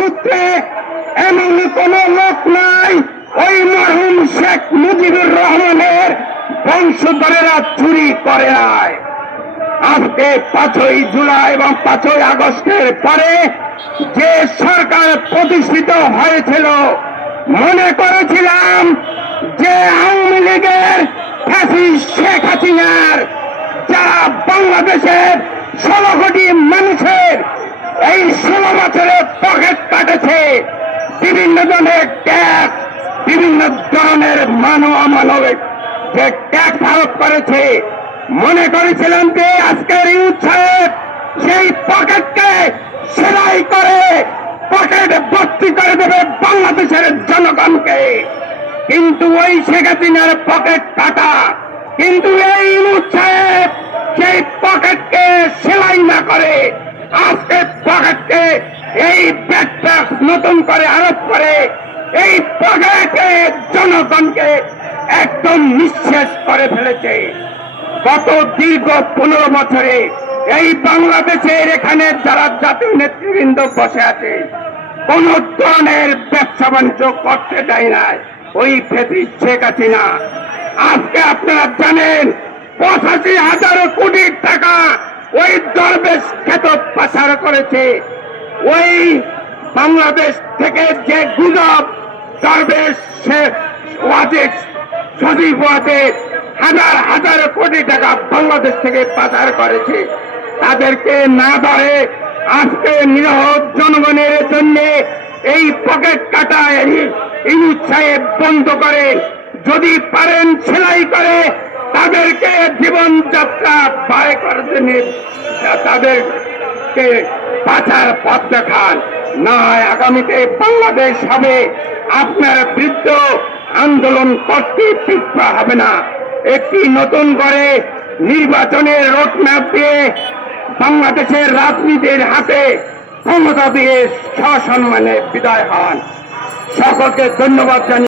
সূত্রে এমন কোন লোক নাই, ওই মরহুম শেখ মুজিবুর রহমানের বংশধরেরা চুরি করে নাই। আজকে পাঁচই জুলাই এবং পাঁচই আগস্টের পরে যে সরকার প্রতিষ্ঠিত হয়েছিল, মনে করেছিলাম যে আওয়ামী লীগের শেখ হাসিনার যারা বাংলাদেশের ষোলো কোটি মানুষের এই ষোলো বছরের কাটেছে বিভিন্ন জনের ট্যাক্স, বিভিন্ন ধরনের মানব অমানবিক যে ট্যাক্স আরোপ করেছে, মনে করেছিলাম যে আজকের ইউথ সাহেব সেই পকেটকে সেলাই করে পকেট ভর্তি করে দেবে বাংলাদেশের জনগণকে। কিন্তু ওই শেখ হাসিনার পকেট কাটা। কিন্তু এই ইউথ সেই নতুন করে আরোপ করে এই পকেটে জনগণকে একদম নিঃশেষ করে ফেলেছে। গত দীর্ঘ পনেরো বছরে এই বাংলাদেশের এখানে যারা জাতীয় নেতৃবৃন্দ বসে আছে, কোন ধরনের ব্যবসা বাণিজ্য করতে দেয় নাই ওই ফেসি শেখ হাসিনা। আজকে আপনারা জানেন, পঁচাশি হাজার কোটি টাকা ওই দরবেশ খ্যাত পাচার করেছে। ওই বাংলাদেশ থেকে যে গুজব হাজার হাজার কোটি টাকা বাংলাদেশ থেকে পাচার করেছে। তাদেরকে না ধরে আজকে নিরহ জনগণের জন্য এই পকেট কাটা ইউজ সাহেব বন্ধ করে, যদি পারেন সেলাই করে, তাদেরকে জীবনযাত্রা ব্যয় করার জন্য তাদেরকে পাচার পথ দেখান। না আগামীতে বাংলাদেশ হবে। আপনার বৃদ্ধ আন্দোলন করতে পিছপা হবে না। একটি নতুন করে নির্বাচনের রোডম্যাপ দিয়ে বাংলাদেশের রাজনীতির হাতে ক্ষমতা দিয়ে সসম্মানে বিদায় হন। সকলকে ধন্যবাদ জানিয়ে